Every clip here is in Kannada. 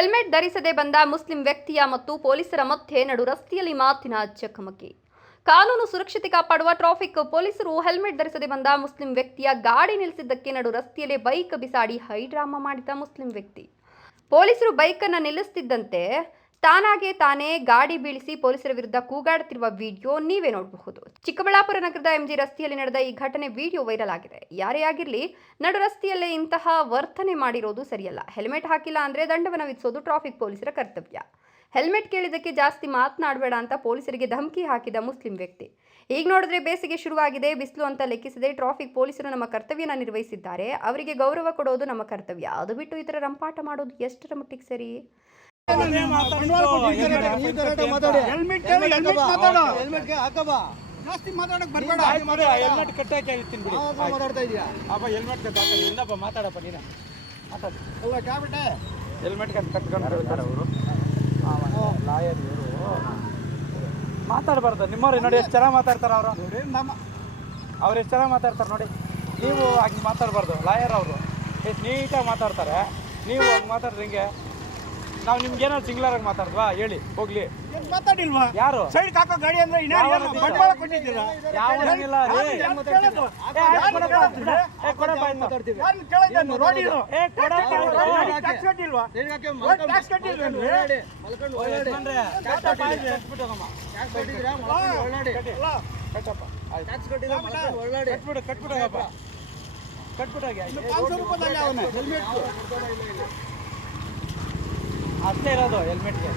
ಹೆಲ್ಮೆಟ್ ಧರಿಸದೆ ಬಂದ ಮುಸ್ಲಿಂ ವ್ಯಕ್ತಿಯ ಮತ್ತು ಪೊಲೀಸರ ಮಧ್ಯೆ ನಡು ರಸ್ತೆಯಲ್ಲಿ ಮಾತಿನ ಚಕಮಕಿ. ಕಾನೂನು ಸುರಕ್ಷತೆ ಕಾಪಾಡುವ ಟ್ರಾಫಿಕ್ ಪೊಲೀಸರು ಹೆಲ್ಮೆಟ್ ಧರಿಸದೆ ಬಂದ ಮುಸ್ಲಿಂ ವ್ಯಕ್ತಿಯ ಗಾಡಿ ನಿಲ್ಲಿಸಿದ್ದಕ್ಕೆ ನಡು ರಸ್ತೆಯಲ್ಲಿ ಬೈಕ್ ಬಿಸಾಡಿ ಹೈಡ್ರಾಮಾ ಮಾಡಿದ ಮುಸ್ಲಿಂ ವ್ಯಕ್ತಿ. ಪೊಲೀಸರು ಬೈಕ್ ಅನ್ನು ನಿಲ್ಲಿಸುತ್ತಿದ್ದಂತೆ ತಾನೇ ಗಾಡಿ ಬೀಳಿಸಿ ಪೊಲೀಸರ ವಿರುದ್ಧ ಕೂಗಾಡುತ್ತಿರುವ ವಿಡಿಯೋ ನೀವೇ ನೋಡಬಹುದು. ಚಿಕ್ಕಬಳ್ಳಾಪುರ ನಗರದ ಎಂಜಿ ರಸ್ತೆಯಲ್ಲಿ ನಡೆದ ಈ ಘಟನೆ ವಿಡಿಯೋ ವೈರಲ್ ಆಗಿದೆ. ಯಾರೇ ಆಗಿರಲಿ ನಡು ರಸ್ತೆಯಲ್ಲೇ ಇಂತಹ ವರ್ತನೆ ಮಾಡಿರೋದು ಸರಿಯಲ್ಲ. ಹೆಲ್ಮೆಟ್ ಹಾಕಿಲ್ಲ ಅಂದ್ರೆ ದಂಡವನ್ನು ವಿಧಿಸೋದು ಟ್ರಾಫಿಕ್ ಪೊಲೀಸರ ಕರ್ತವ್ಯ. ಹೆಲ್ಮೆಟ್ ಕೇಳಿದ್ದಕ್ಕೆ ಜಾಸ್ತಿ ಮಾತನಾಡಬೇಡ ಅಂತ ಪೊಲೀಸರಿಗೆ ಧಮಕಿ ಹಾಕಿದ ಮುಸ್ಲಿಂ ವ್ಯಕ್ತಿ. ಈಗ ನೋಡಿದ್ರೆ ಬೇಸಿಗೆ ಶುರುವಾಗಿದೆ. ಬಿಸಿಲು ಅಂತ ಲೆಕ್ಕಿಸದೆ ಟ್ರಾಫಿಕ್ ಪೊಲೀಸರು ನಮ್ಮ ಕರ್ತವ್ಯನ ನಿರ್ವಹಿಸಿದ್ದಾರೆ. ಅವರಿಗೆ ಗೌರವ ಕೊಡೋದು ನಮ್ಮ ಕರ್ತವ್ಯ. ಅದು ಬಿಟ್ಟು ಈ ಥರ ರಂಪಾಟ ಮಾಡೋದು ಎಷ್ಟರ ಮಟ್ಟಿಗೆ ಸರಿ? ಜಾಸ್ತಿ ಮಾತಾಡಕ್ ಬರ್ಬೇಡ. ಹೆಲ್ಮೆಟ್ ಕಟ್ಟಾಕಿ ಹೇಳ್ತೀನಿ ಬಿಡಿ. ಮಾತಾಡ್ತಾ ಇದೀಯಾ? ಅಪ್ಪ ಹೆಲ್ಮೆಟ್ ಕಟ್ಟಾಕಿ ಇನ್ನಪ್ಪ ಮಾತಾಡಪ್ಪ ನೀನು. ಮಾತಾಡು. ಅಲ್ಲ ಕ್ಯಾಬಿಟೆ ಹೆಲ್ಮೆಟ್ ಕಟ್ಕೊಂಡು ಇರ್ತಾರೆ ಅವರು. ಲಾಯರ್ ಇವರು ಮಾತಾಡಬಾರ್ದು. ನಿಮ್ಮವ್ರು ನೋಡಿ ಎಷ್ಟು ಚೆನ್ನಾಗಿ ಮಾತಾಡ್ತಾರೆ ಅವರು. ಅವ್ರು ಎಷ್ಟು ಚೆನ್ನಾಗಿ ಮಾತಾಡ್ತಾರೆ ನೋಡಿ. ನೀವು ಹಾಗೆ ಮಾತಾಡಬಾರ್ದು. ಲಾಯರ್ ಅವರು ಎಷ್ಟು ನೀಟಾಗಿ ಮಾತಾಡ್ತಾರೆ. ನೀವು ಹಂಗೆ ಮಾತಾಡಿದ್ರೆ ಹಿಂಗೆ ನಾವು ನಿಮ್ಗೆ ಏನಾದ್ರು ಸಿಂಗ್ಲರ್ ಆಗಿ ಮಾತಾಡ್ವಾ ಹೇಳಿ ಹೋಗ್ಲಿ. ಮಾತಾಡಿಲ್ವಾ? ಯಾರು ಸೈಡ್ ಹಾಕೋ ಗಾಡಿ ಅಂದ್ರೆ ಬಂಡವಾಳ ಕೊಟ್ಟಿದ್ದೀರಾ? ಯಾವನಿಲ್ಲ ಅಷ್ಟೇ ಇರೋದು ಹೆಲ್ಮೆಟ್ಗೆ.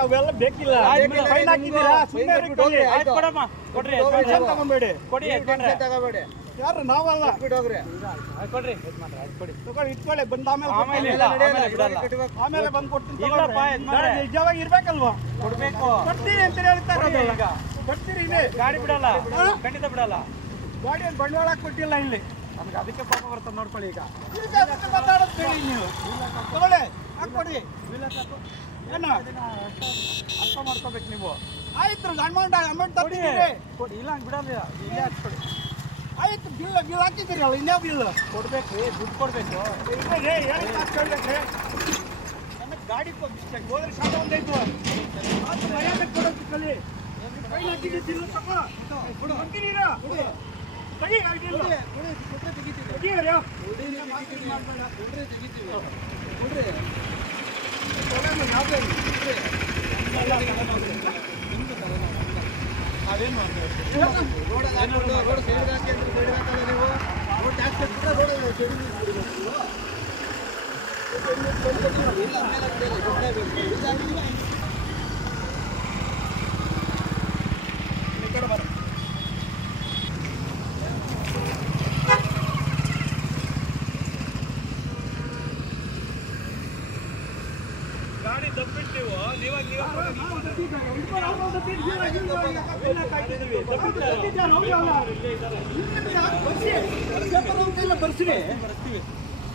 ಅವೆಲ್ಲ ಬೇಕಿಲ್ಲ. ಯಾರು ನಾವಲ್ಲ ಕೊಡ್ರಿ ಇಟ್ಕೊಳ್ಳಿ ಬಂದ ಆಮೇಲೆ ಬಂದು ಕೊಡ್ತೀನಿ. ನಿಜವಾಗಿ ಇರ್ಬೇಕಲ್ವಾ? ಕೊಡ್ಬೇಕು. ಕೊಡ್ತೀರಿ ಅಂತ ಹೇಳ್ತಾರೆ. ಈಗ ಕೊಡ್ತೀರಿ. ಗಾಡಿ ಬಿಡಲ್ಲ, ಖಂಡಿತ ಬಿಡಲ್ಲ. ಗಾಡಿ ಬಂಡವಾಳ ಕೊಟ್ಟಿಲ್ಲ ಇಲ್ಲಿ. ನಮ್ಗೆ ಅದಕ್ಕೆ ಪಾಪ ಬರ್ತದೆ ನೋಡ್ಕೊಳ್ಳಿ. ಈಗ ಮಾತಾಡೋದು ನೀವು ತಗೊಳ್ಳಿ ಹಾಕೊಡಿ. ಏನು ಅರ್ಥ ಮಾಡ್ಕೋಬೇಕು ನೀವು. ಆಯ್ತು ಅಮೌಂಟ್ ತಗೊಂಡಿದ್ದೀರಿ ಕೊಡಿ. ಇಲ್ಲ ಹಂಗೆ ಬಿಡಲ್ಲ. ಇಲ್ಲೇ ಹಾಕ್ಕೊಡಿ. ಆಯ್ತು ಬಿಲ್ ಹಾಕಿದ್ದೀರಿ ಅಲ್ಲ, ಇನ್ನೇ ಬಿಲ್ ಕೊಡ್ಬೇಕು. ದುಡ್ಡು ಕೊಡಬೇಕು. ನನಗೆ ಗಾಡಿ ಹೋದ್ರೆ ಶಾಲೆ ಒಂದಾಯ್ತು. ಮರ್ಯಾದೆ ಕೊಡೋದು ಕಲಿ. ಕೈ ಹಾಕಿದ್ದೀರಿ ತಗೋ ಹಾಕಿದ್ದೀರಾ? ಗಾಡಿ ತಪ್ಪಿಟ್ಟಿವು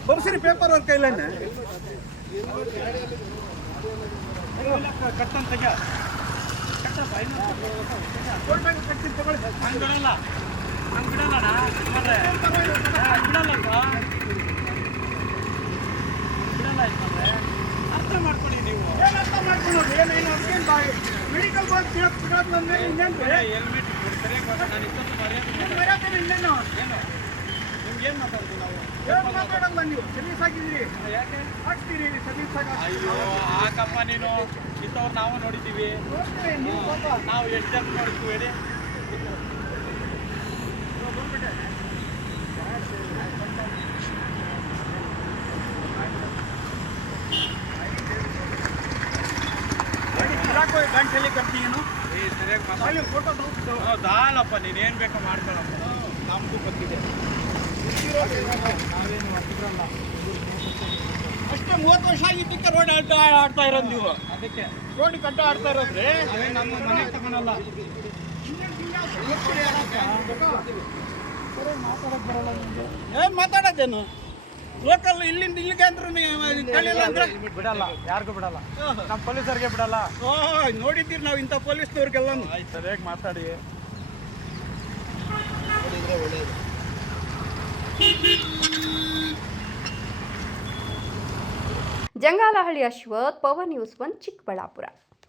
ಬರ್ಸಿರಿ ಪೇಪರ್ ಅವ್ರ ಕೈಲ ಕಟ್ಟಂತ ಕಟ್ತೀನಿ ತಗೊಳ್ಳಿ. ಹಂಗೆ ಬಿಡಲ್ಲ, ಹಂಗೆ ಬಿಡಲ್ಲ ಅರ್ಥ ಮಾಡ್ಕೊಳ್ಳಿ. ನೀವು ಏನು ಅರ್ಥ ಮಾಡ್ಕೊಳ್ಳೋದು? ಏನೇನು ಮೆಡಿಕಲ್ ಬಾಕ್ಸ್ ಬಿಡೋದು ಬಂದ್ರೆ ಇನ್ನೇನು ಹೆಲ್ಮೆಟ್ ಸರಿಯಾಗಿ ನಾನು ಇಷ್ಟೊಂದು ಮರ್ಯಾದೆ ಇನ್ನೇನು ಏನು ನಿಮ್ಗೇನು ಮಾತಾಡ್ತೀವಿ ನಾವು? ಏನು ಮಾತಾಡಲ್ಲ ನೀವು? ಸರ್ವಿಸ್ ಆಗಿದ್ದೀರಿ. ಯಾಕೆ ಹಾಕ್ತೀರಿ ಸರ್ವಿಸ್ ಆಗಿ? ಅಯ್ಯೋ ಹಾಕಪ್ಪ ನೀನು. ಇಂಥವ್ರು ನಾವು ನೋಡಿದ್ದೀವಿ. ನಾವು ಎಷ್ಟು ಜನ ನೋಡಿದ್ವಿ ಹೇಳಿ. ಗಂಟೆಲಿ ಕರ್ತೀನು ಸರಿಯಾಗಿ ಮಾತಾಡಿ ಫೋಟೋ ದಾಳಪ್ಪ. ನೀನೇನು ಬೇಕೋ ಮಾಡ್ಕೊಳ್ಳಪ್ಪ. ನಮಗೂ ಗೊತ್ತಿದೆ. ನಾವೇನು ವರ್ತಿರಲ್ಲ ಅಷ್ಟೇ. 30 ವರ್ಷ ಆಗಿದ್ದಕ್ಕೆ ರೋಡ್ ಆಡ್ತಾ ಇರೋದು ನೀವು. ಅದಕ್ಕೆ ರೋಡ್ ಕಟ್ಟ ಆಡ್ತಾ ಇರೋದ್ರಿ. ಅದೇ ನಮ್ಮ ಮನೆಗೆ ತಗೊಳಲ್ಲ. ಏನು ಮಾತಾಡೋದೇನು? ಲೋಕಲ್ ಇಲ್ಲಿಂದ ಇಲ್ಲಿಗೆ ಅಂದ್ರೆ ಕಲಿಯಲ್ಲ ಅಂದ್ರೆ ಬಿಡಲ್ಲ. ಯಾರಿಗೂ ಬಿಡಲ್ಲ. ನಮ್ಮ ಪೊಲೀಸರಿಗೆ ಬಿಡಲ್ಲ. ನೋಡಿದ್ದೀರಿ ನಾವು ಇಂಥ ಪೊಲೀಸ್ನವ್ರಿಗೆಲ್ಲ. ಆಯ್ತು ಸರಿಯಾಗಿ ಮಾತಾಡಿ. ಒಳ್ಳೆಯದು. Jangalahalli Ashwath, power news 1 Chikkaballapur.